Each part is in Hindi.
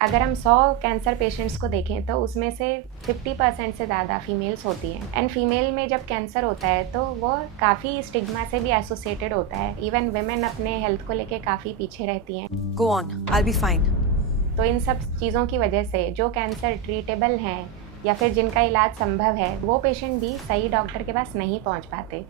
अगर हम 100 कैंसर पेशेंट्स को देखें तो उसमें से 50% से ज़्यादा फीमेल्स होती हैं एंड फीमेल में जब कैंसर होता है तो वो काफ़ी स्टिग्मा से भी एसोसिएटेड होता है। इवन वुमेन अपने हेल्थ को लेके काफ़ी पीछे रहती हैं। Go on, I'll be fine. तो इन सब चीज़ों की वजह से जो कैंसर ट्रीटेबल हैं या फिर जिनका इलाज संभव है वो पेशेंट भी सही डॉक्टर के पास नहीं पहुंच पाते।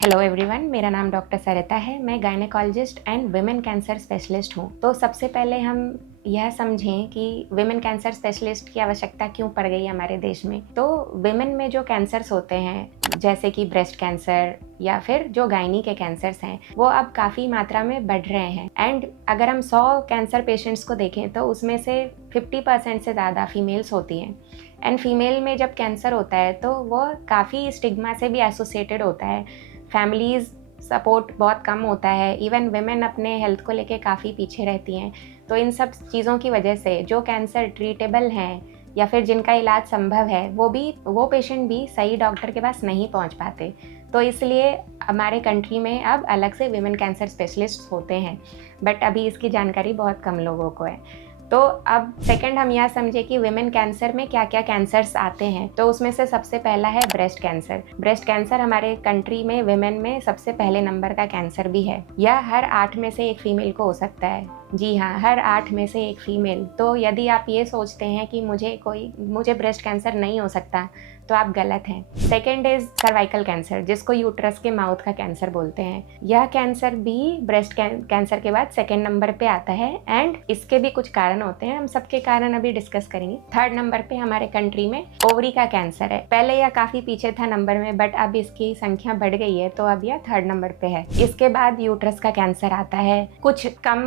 हेलो एवरीवन, मेरा नाम डॉक्टर सरिता है। मैं gynaecologist and women cancer specialist हूँ। तो सबसे पहले हम यह समझें कि वुमेन कैंसर स्पेशलिस्ट की आवश्यकता क्यों पड़ गई हमारे देश में। तो वुमेन में जो कैंसर्स होते हैं जैसे कि ब्रेस्ट कैंसर या फिर जो गायनी के कैंसर्स हैं वो अब काफ़ी मात्रा में बढ़ रहे हैं एंड अगर हम 100 कैंसर पेशेंट्स को देखें तो उसमें से 50% से ज़्यादा फीमेल्स होती हैं एंड फीमेल में जब कैंसर होता है तो वो काफ़ी स्टिग्मा से भी एसोसिएटेड होता है। फैमिलीज़ सपोर्ट बहुत कम होता है। इवन वुमेन अपने हेल्थ को लेके काफ़ी पीछे रहती हैं। तो इन सब चीज़ों की वजह से जो कैंसर ट्रीटेबल हैं या फिर जिनका इलाज संभव है वो पेशेंट भी सही डॉक्टर के पास नहीं पहुंच पाते। तो इसलिए हमारे कंट्री में अब अलग से वुमेन कैंसर स्पेशलिस्ट होते हैं, बट अभी इसकी जानकारी बहुत कम लोगों को है। तो अब सेकंड हम यह समझे कि वुमेन कैंसर में क्या क्या कैंसर्स आते हैं। तो उसमें से सबसे पहला है ब्रेस्ट कैंसर। ब्रेस्ट कैंसर हमारे कंट्री में वुमेन में सबसे पहले नंबर का कैंसर भी है। यह हर 8 में से एक फीमेल को हो सकता है। जी हाँ, हर 8 में से एक फीमेल। तो यदि आप ये सोचते हैं कि मुझे ब्रेस्ट कैंसर नहीं हो सकता तो आप गलत हैं। सेकेंड इज सर्वाइकल कैंसर, जिसको यूट्रस के माउथ का कैंसर बोलते हैं। यह कैंसर भी ब्रेस्ट कैंसर के बाद सेकेंड नंबर पे आता है एंड इसके भी कुछ कारण होते हैं। हम सबके कारण अभी डिस्कस करेंगे। थर्ड नंबर पे हमारे कंट्री में ओवरी का कैंसर है। पहले यह काफी पीछे था नंबर में, बट अब इसकी संख्या बढ़ गई है तो अब यह थर्ड नंबर पे है। इसके बाद यूट्रस का कैंसर आता है। कुछ कम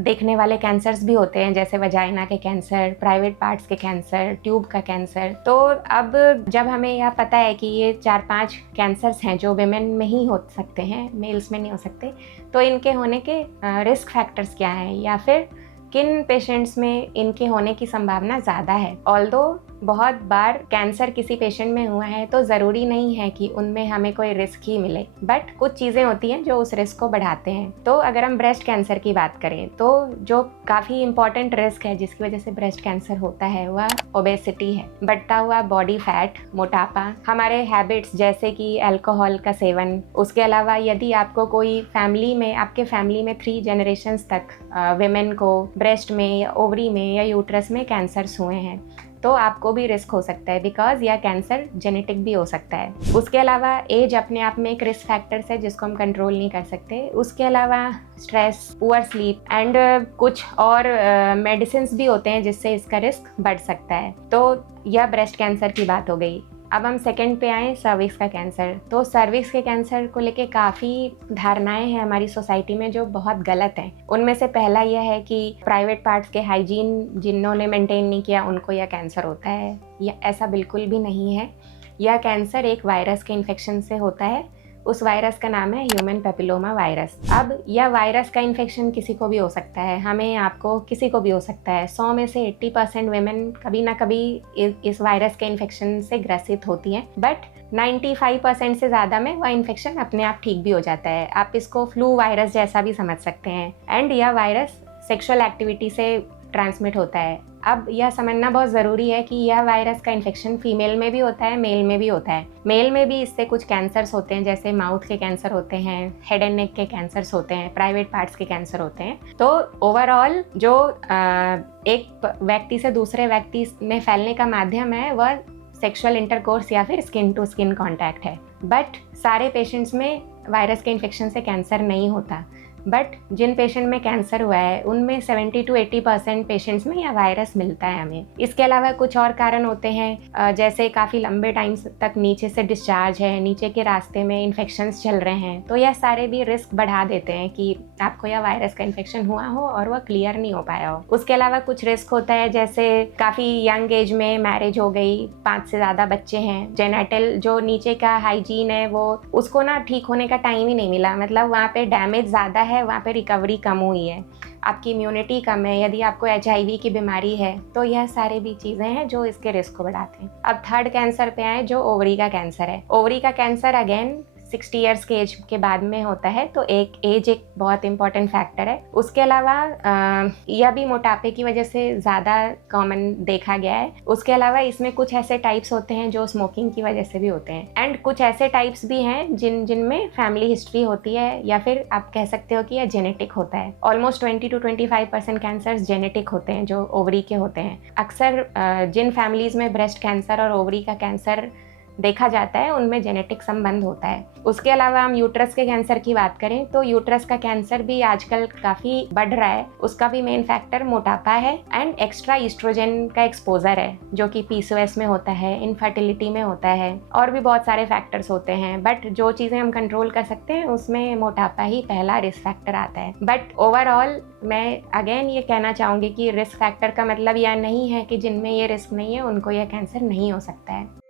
देखने वाले कैंसर्स भी होते हैं जैसे वजाइना के कैंसर, प्राइवेट पार्ट्स के कैंसर, ट्यूब का कैंसर। तो अब जब हमें यह पता है कि ये 4-5 कैंसर्स हैं जो विमेन में ही हो सकते हैं, मेल्स में नहीं हो सकते, तो इनके होने के रिस्क फैक्टर्स क्या हैं या फिर किन पेशेंट्स में इनके होने की संभावना ज़्यादा है। ऑल्दो बहुत बार कैंसर किसी पेशेंट में हुआ है तो ज़रूरी नहीं है कि उनमें हमें कोई रिस्क ही मिले, बट कुछ चीज़ें होती हैं जो उस रिस्क को बढ़ाते हैं। तो अगर हम ब्रेस्ट कैंसर की बात करें तो जो काफ़ी इंपॉर्टेंट रिस्क है जिसकी वजह से ब्रेस्ट कैंसर होता है वह ओबेसिटी है, बढ़ता हुआ बॉडी फैट, मोटापा, हमारे हैबिट्स जैसे कि अल्कोहल का सेवन। उसके अलावा यदि आपको आपके फैमिली में 3 जनरेशन्स तक विमेन को ब्रेस्ट में या ओवरी में या यूट्रस में कैंसर्स हुए हैं तो आपको भी रिस्क हो सकता है, बिकॉज यह कैंसर जेनेटिक भी हो सकता है। उसके अलावा एज अपने आप में एक रिस्क फैक्टर्स है जिसको हम कंट्रोल नहीं कर सकते। उसके अलावा स्ट्रेस, पुअर स्लीप एंड कुछ और मेडिसिन भी होते हैं जिससे इसका रिस्क बढ़ सकता है। तो यह ब्रेस्ट कैंसर की बात हो गई। अब हम सेकंड पे आए, सर्विक्स का कैंसर। तो सर्विक्स के कैंसर को लेके काफ़ी धारणाएं हैं हमारी सोसाइटी में जो बहुत गलत हैं। उनमें से पहला यह है कि प्राइवेट पार्ट्स के हाइजीन जिन्होंने मेंटेन नहीं किया उनको यह कैंसर होता है। यह ऐसा बिल्कुल भी नहीं है। यह कैंसर एक वायरस के इन्फेक्शन से होता है। उस वायरस का नाम है ह्यूमन पेपिलोमा वायरस। अब यह वायरस का इन्फेक्शन किसी को भी हो सकता है, हमें, आपको, किसी को भी हो सकता है। 100 में से 80% वुमेन कभी ना कभी इस वायरस के इन्फेक्शन से ग्रसित होती हैं, बट 95% से ज़्यादा में वह इन्फेक्शन अपने आप ठीक भी हो जाता है। आप इसको फ्लू वायरस जैसा भी समझ सकते हैं एंड यह वायरस सेक्सुअल एक्टिविटी से ट्रांसमिट होता है। अब यह समझना बहुत ज़रूरी है कि यह वायरस का इन्फेक्शन फीमेल में भी होता है, मेल में भी होता है। मेल में भी इससे कुछ कैंसर्स होते हैं जैसे माउथ के कैंसर होते हैं, हेड एंड नेक के कैंसर्स होते हैं, प्राइवेट पार्ट्स के कैंसर होते हैं। तो ओवरऑल जो एक व्यक्ति से दूसरे व्यक्ति में फैलने का माध्यम है वह सेक्सुअल इंटरकोर्स या फिर स्किन टू स्किन कॉन्टैक्ट है। बट सारे पेशेंट्स में वायरस के इन्फेक्शन से कैंसर नहीं होता, बट जिन पेशेंट में कैंसर हुआ है उनमें 70 to 80% पेशेंट्स में यह वायरस मिलता है हमें। इसके अलावा कुछ और कारण होते हैं जैसे काफ़ी लंबे टाइम तक नीचे से डिस्चार्ज है, नीचे के रास्ते में इन्फेक्शंस चल रहे हैं, तो यह सारे भी रिस्क बढ़ा देते हैं कि आपको यह वायरस का इन्फेक्शन हुआ हो और वह क्लियर नहीं हो पाया हो। उसके अलावा कुछ रिस्क होता है जैसे काफ़ी यंग एज में मैरिज हो गई, 5 से ज़्यादा बच्चे हैं, जेनेटल जो नीचे का हाइजीन है वो उसको ना ठीक होने का टाइम ही नहीं मिला, मतलब वहाँ पे डैमेज ज़्यादा है, वहाँ पे रिकवरी कम हुई है, आपकी इम्यूनिटी कम है, यदि आपको HIV की बीमारी है, तो यह सारे भी चीज़ें हैं जो इसके रिस्क को बढ़ाते हैं। अब थर्ड कैंसर पे आए जो ओवरी का कैंसर है। ओवरी का कैंसर अगेन 60 ईयर्स के एज के बाद में होता है, तो एज एक बहुत इंपॉर्टेंट फैक्टर है। उसके अलावा यह भी मोटापे की वजह से ज़्यादा कॉमन देखा गया है। उसके अलावा इसमें कुछ ऐसे टाइप्स होते हैं जो स्मोकिंग की वजह से भी होते हैं, एंड कुछ ऐसे टाइप्स भी हैं जिनमें फैमिली हिस्ट्री होती है, या फिर आप कह सकते हो कि यह जेनेटिक होता है। ऑलमोस्ट 20 to 25% कैंसर्स जेनेटिक होते हैं जो ओवरी के होते हैं। अक्सर जिन फैमिलीज़ में ब्रेस्ट कैंसर और ओवरी का कैंसर देखा जाता है उनमें जेनेटिक संबंध होता है। उसके अलावा हम यूट्रस के कैंसर की बात करें तो यूट्रस का कैंसर भी आजकल काफ़ी बढ़ रहा है। उसका भी मेन फैक्टर मोटापा है एंड एक्स्ट्रा ईस्ट्रोजन का एक्सपोजर है, जो कि पीसीओएस में होता है, इनफर्टिलिटी में होता है, और भी बहुत सारे फैक्टर्स होते हैं। बट जो चीज़ें हम कंट्रोल कर सकते हैं उसमें मोटापा ही पहला रिस्क फैक्टर आता है। बट ओवरऑल मैं अगेन ये कहना चाहूँगी कि रिस्क फैक्टर का मतलब यह नहीं है कि जिनमें ये रिस्क नहीं है उनको यह कैंसर नहीं हो सकता है।